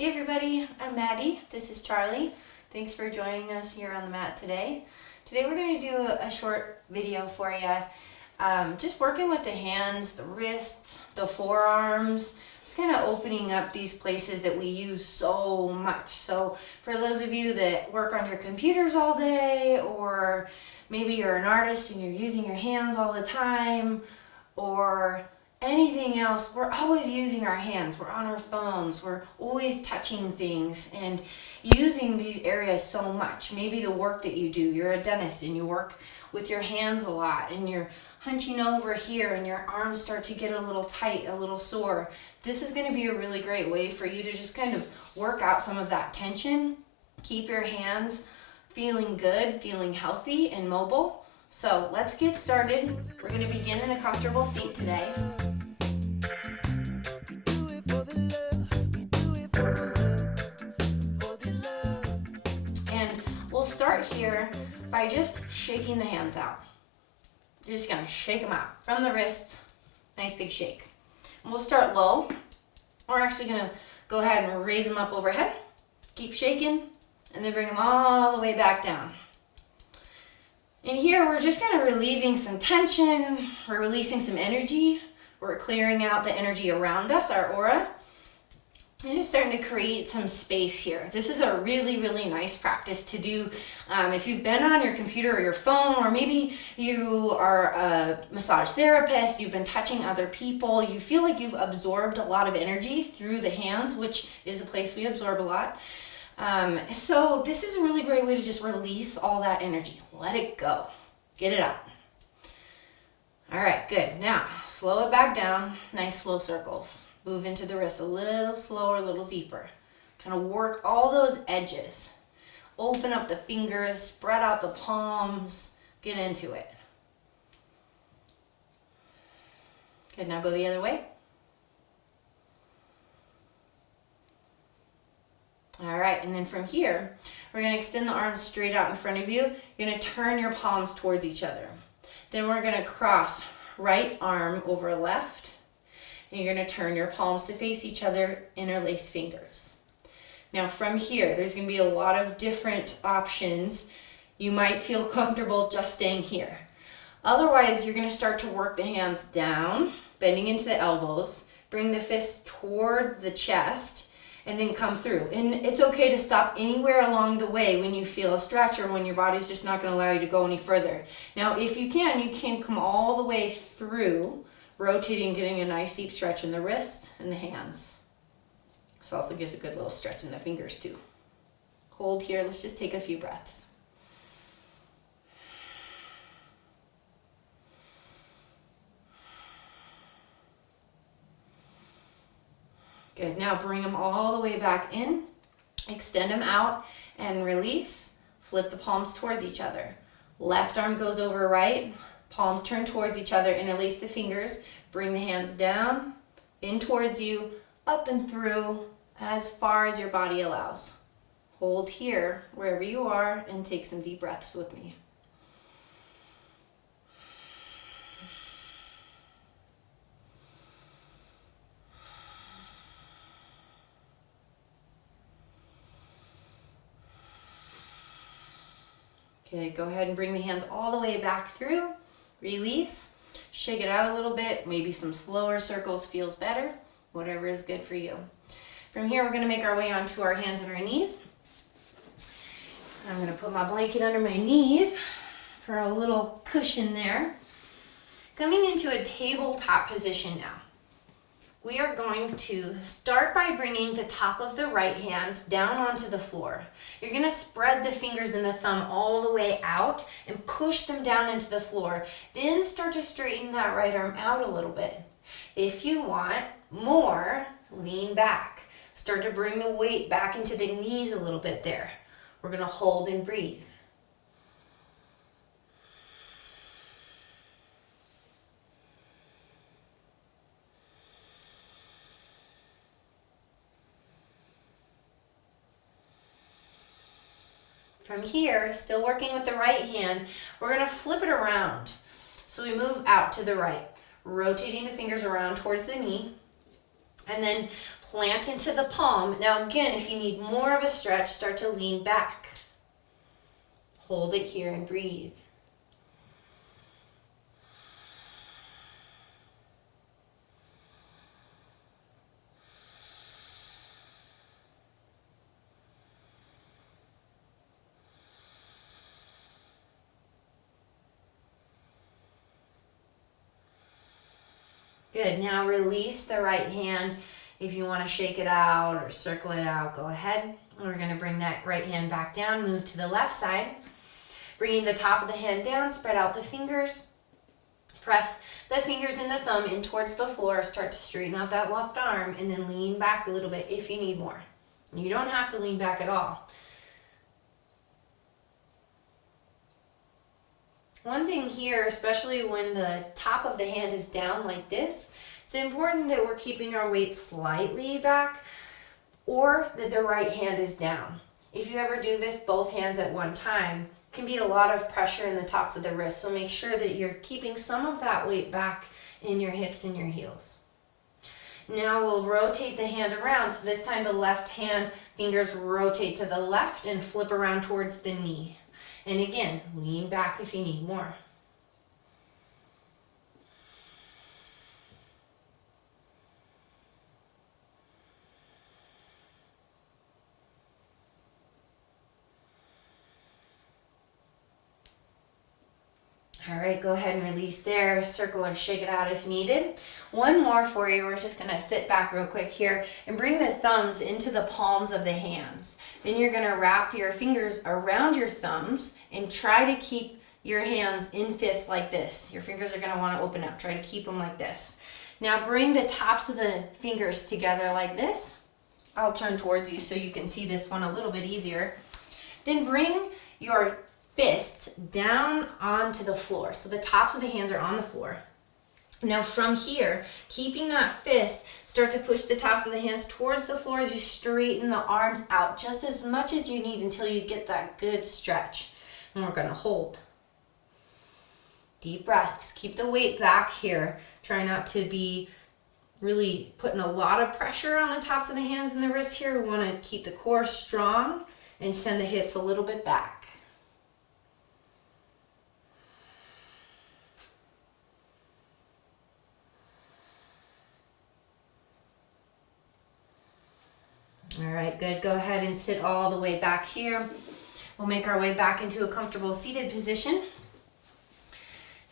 Hey everybody, I'm Maddie. This is Charlie. Thanks for joining us here on the mat today. Today we're going to do a short video for you. Just working with the hands, the wrists, the forearms. Just kind of opening up these places that we use so much. So for those of you that work on your computers all day, or maybe you're an artist and you're using your hands all the time, or anything else, we're always using our hands. We're on our phones. We're always touching things and using these areas so much. Maybe the work that you do, you're a dentist and you work with your hands a lot and you're hunching over here and your arms start to get a little tight, a little sore. This is going to be a really great way for you to just kind of work out some of that tension. Keep your hands feeling good, feeling healthy and mobile. So let's get started. We're going to begin in a comfortable seat today. And we'll start here by just shaking the hands out. You're just going to shake them out from the wrist. Nice big shake. And we'll start low. We're actually going to go ahead and raise them up overhead. Keep shaking and then bring them all the way back down. And here we're just kind of relieving some tension, we're releasing some energy, we're clearing out the energy around us, our aura, and just starting to create some space here. This is a really, really nice practice to do if you've been on your computer or your phone, or maybe you are a massage therapist, you've been touching other people, you feel like you've absorbed a lot of energy through the hands, which is a place we absorb a lot. So this is a really great way to just release all that energy. Let it go. Get it out. All right, good. Now, slow it back down. Nice slow circles. Move into the wrist a little slower, a little deeper. Kind of work all those edges. Open up the fingers, spread out the palms. Get into it. Good, now go the other way. All right, and then from here, we're going to extend the arms straight out in front of you. You're going to turn your palms towards each other. Then we're going to cross right arm over left, and you're going to turn your palms to face each other, interlace fingers. Now from here, there's going to be a lot of different options. You might feel comfortable just staying here. Otherwise, you're going to start to work the hands down, bending into the elbows, bring the fists toward the chest, and then come through. And it's okay to stop anywhere along the way when you feel a stretch or when your body's just not going to allow you to go any further. Now, if you can come all the way through, rotating, getting a nice deep stretch in the wrists and the hands. This also gives a good little stretch in the fingers too. Hold here. Let's just take a few breaths. Good, now bring them all the way back in, extend them out and release. Flip the palms towards each other. Left arm goes over right, palms turn towards each other, interlace the fingers, bring the hands down, in towards you, up and through as far as your body allows. Hold here wherever you are and take some deep breaths with me. Okay, go ahead and bring the hands all the way back through. Release. Shake it out a little bit. Maybe some slower circles feels better. Whatever is good for you. From here, we're going to make our way onto our hands and our knees. I'm going to put my blanket under my knees for a little cushion there. Coming into a tabletop position now. We are going to start by bringing the top of the right hand down onto the floor. You're going to spread the fingers and the thumb all the way out and push them down into the floor. Then start to straighten that right arm out a little bit. If you want more, lean back. Start to bring the weight back into the knees a little bit there. We're going to hold and breathe. From here, still working with the right hand, we're going to flip it around. So we move out to the right, rotating the fingers around towards the knee, and then plant into the palm. Now again, if you need more of a stretch, start to lean back. Hold it here and breathe. Good, now release the right hand. If you want to shake it out or circle it out, go ahead. We're going to bring that right hand back down, move to the left side. Bringing the top of the hand down, spread out the fingers. Press the fingers and the thumb in towards the floor. Start to straighten out that left arm and then lean back a little bit if you need more. You don't have to lean back at all. One thing here, especially when the top of the hand is down like this, it's important that we're keeping our weight slightly back or that the right hand is down. If you ever do this both hands at one time, it can be a lot of pressure in the tops of the wrists, so make sure that you're keeping some of that weight back in your hips and your heels. Now we'll rotate the hand around, so this time the left hand fingers rotate to the left and flip around towards the knee. And again, lean back if you need more. All right, go ahead and release there. Circle or shake it out if needed. One more for you. We're just going to sit back real quick here and bring the thumbs into the palms of the hands. Then you're going to wrap your fingers around your thumbs and try to keep your hands in fists like this. Your fingers are going to want to open up. Try to keep them like this. Now bring the tops of the fingers together like this. I'll turn towards you so you can see this one a little bit easier. Then bring your fists down onto the floor. So the tops of the hands are on the floor. Now from here, keeping that fist, start to push the tops of the hands towards the floor as you straighten the arms out just as much as you need until you get that good stretch. And we're going to hold. Deep breaths. Keep the weight back here. Try not to be really putting a lot of pressure on the tops of the hands and the wrists here. We want to keep the core strong and send the hips a little bit back. All right, good. Go ahead and sit all the way back here. We'll make our way back into a comfortable seated position.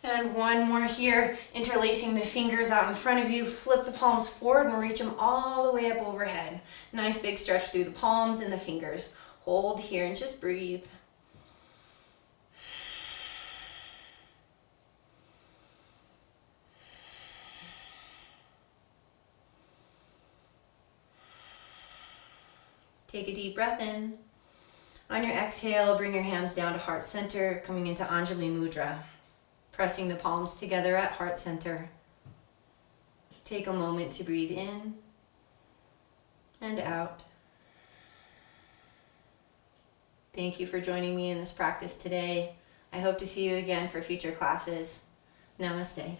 And one more here, interlacing the fingers out in front of you. Flip the palms forward and reach them all the way up overhead. Nice big stretch through the palms and the fingers. Hold here and just breathe. Take a deep breath in. On your exhale, bring your hands down to heart center, coming into Anjali Mudra. Pressing the palms together at heart center. Take a moment to breathe in and out. Thank you for joining me in this practice today. I hope to see you again for future classes. Namaste.